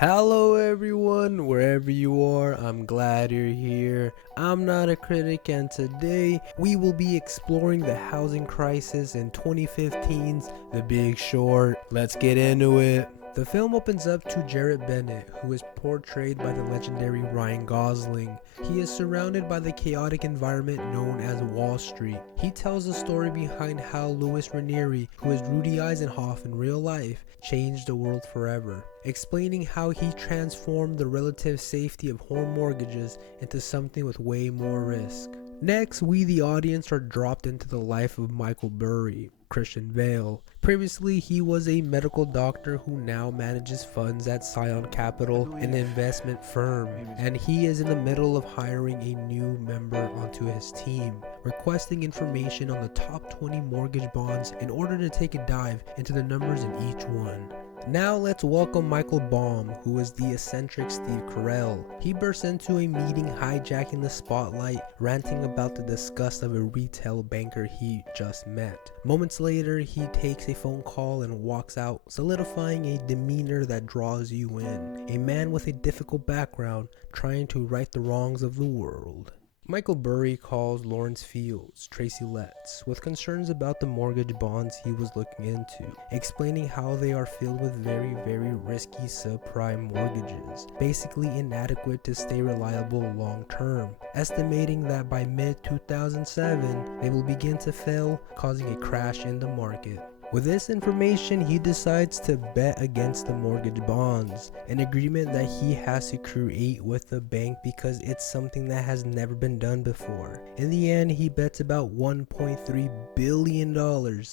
Hello everyone, wherever you are, I'm glad you're here. I'm not a critic, and today we will be exploring the housing crisis in 2015's The Big Short. Let's get into it. The film opens up to Jared Bennett, who is portrayed by the legendary Ryan Gosling. He is surrounded by the chaotic environment known as Wall Street. He tells the story behind how Ranieri, who is Rudy Eisenzopf in real life, changed the world forever, explaining how he transformed the relative safety of home mortgages into something with way more risk. Next, we the audience are dropped into the life of Michael Burry, Christian Bale. Previously, he was a medical doctor who now manages funds at Scion Capital, an investment firm, and he is in the middle of hiring a new member onto his team, requesting information on the top 20 mortgage bonds in order to take a dive into the numbers in each one. Now let's welcome Michael Baum, who is the eccentric Steve Carell. He bursts into a meeting hijacking the spotlight, ranting about the disgust of a retail banker he just met. Moments later, he takes a phone call and walks out, solidifying a demeanor that draws you in. A man with a difficult background, trying to right the wrongs of the world. Michael Burry calls Lawrence Fields, Tracy Letts, with concerns about the mortgage bonds he was looking into, explaining how they are filled with very risky subprime mortgages, basically inadequate to stay reliable long term, estimating that by mid-2007 they will begin to fail, causing a crash in the market. With this information, he decides to bet against the mortgage bonds, an agreement that he has to create with the bank because it's something that has never been done before. In the end, he bets about $1.3 billion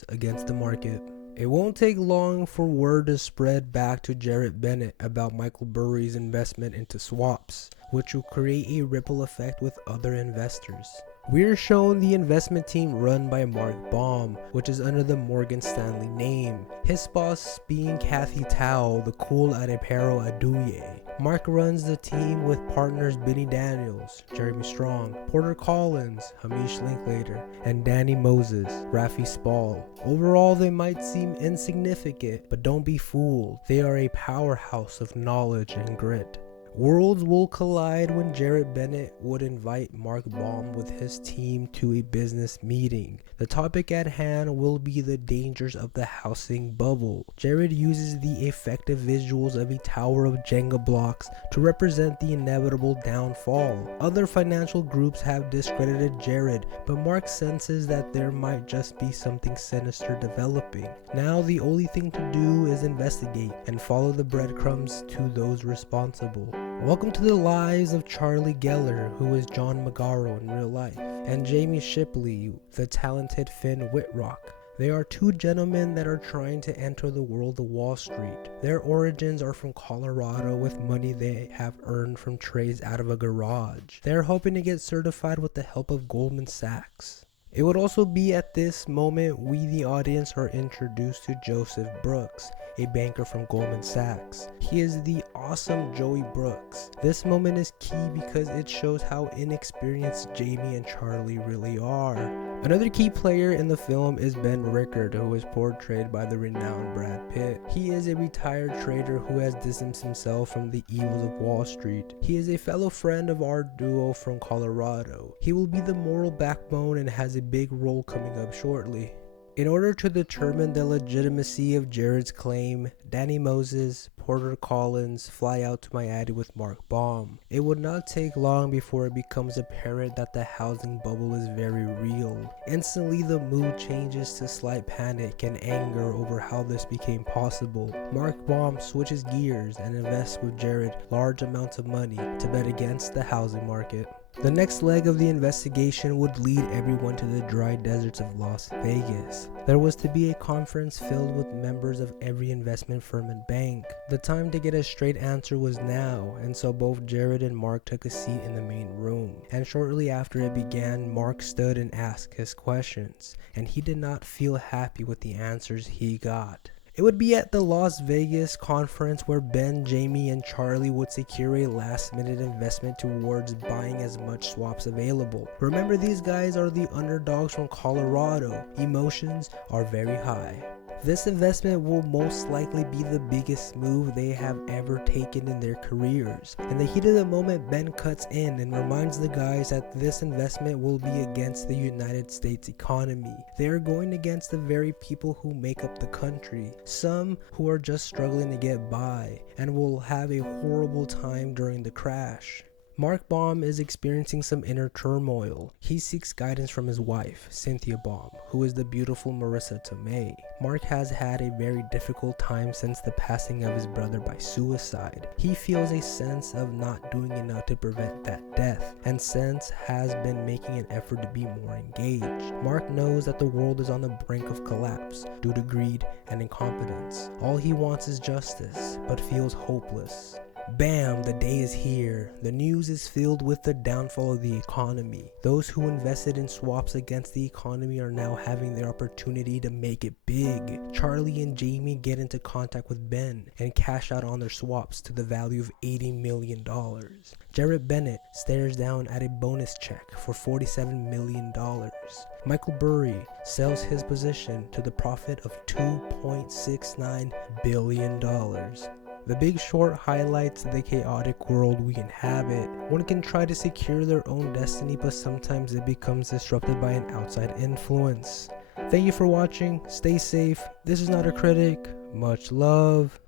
against the market. It won't take long for word to spread back to Jared Bennett about Michael Burry's investment into swaps, which will create a ripple effect with other investors. We're shown the investment team run by Mark Baum, which is under the Morgan Stanley name, his boss being Kathy Tao, the cool Adepero Aduye. Mark runs the team with partners Benny Daniels, Jeremy Strong, Porter Collins, Hamish Linklater, and Danny Moses, Rafi Spall. Overall, they might seem insignificant, but don't be fooled. They are a powerhouse of knowledge and grit. Worlds will collide when Jared Bennett would invite Mark Baum with his team to a business meeting. The topic at hand will be the dangers of the housing bubble. Jared uses the effective visuals of a tower of Jenga blocks to represent the inevitable downfall. Other financial groups have discredited Jared, but Mark senses that there might just be something sinister developing. Now the only thing to do is investigate and follow the breadcrumbs to those responsible. Welcome to the lives of Charlie Geller, who is John Magaro in real life, and Jamie Shipley, the talented Finn Whitrock. They are two gentlemen that are trying to enter the world of Wall Street. Their origins are from Colorado with money they have earned from trades out of a garage. They are hoping to get certified with the help of Goldman Sachs. It would also be at this moment we the audience are introduced to Joseph Brooks, a banker from Goldman Sachs. He is the awesome Joey Brooks. This moment is key because it shows how inexperienced Jamie and Charlie really are. Another key player in the film is Ben Rickard, who is portrayed by the renowned Brad Pitt. He is a retired trader who has distanced himself from the evils of Wall Street. He is a fellow friend of our duo from Colorado. He will be the moral backbone and has a big role coming up shortly. In order to determine the legitimacy of Jared's claim, Danny Moses, Porter Collins fly out to Miami with Mark Baum. It would not take long before it becomes apparent that the housing bubble is very real. Instantly, the mood changes to slight panic and anger over how this became possible. Mark Baum switches gears and invests with Jared large amounts of money to bet against the housing market. The next leg of the investigation would lead everyone to the dry deserts of Las Vegas. There was to be a conference filled with members of every investment firm and bank. The time to get a straight answer was now, and so both Jared and Mark took a seat in the main room. And shortly after it began, Mark stood and asked his questions, and he did not feel happy with the answers he got. It would be at the Las Vegas conference where Ben, Jamie, and Charlie would secure a last-minute investment towards buying as much swaps available. Remember, these guys are the underdogs from Colorado. Emotions are very high. This investment will most likely be the biggest move they have ever taken in their careers. In the heat of the moment, Ben cuts in and reminds the guys that this investment will be against the United States economy. They are going against the very people who make up the country, some who are just struggling to get by and will have a horrible time during the crash. Baum is experiencing some inner turmoil. He seeks guidance from his wife, Cynthia Baum, who is the beautiful Marissa Tomei. Mark has had a very difficult time since the passing of his brother by suicide. He feels a sense of not doing enough to prevent that death, and since has been making an effort to be more engaged. Mark knows that the world is on the brink of collapse due to greed and incompetence. All he wants is justice, but feels hopeless. Bam! The day is here. The news is filled with the downfall of the economy. Those who invested in swaps against the economy are now having their opportunity to make it big. Charlie and Jamie get into contact with Ben and cash out on their swaps to the value of $80 million. Jarrett Vennett stares down at a bonus check for $47 million. Michael Burry sells his position to the profit of $2.69 billion. The Big Short highlights the chaotic world we inhabit. One can try to secure their own destiny, but sometimes it becomes disrupted by an outside influence. Thank you for watching. Stay safe. This is Not a Critic. Much love.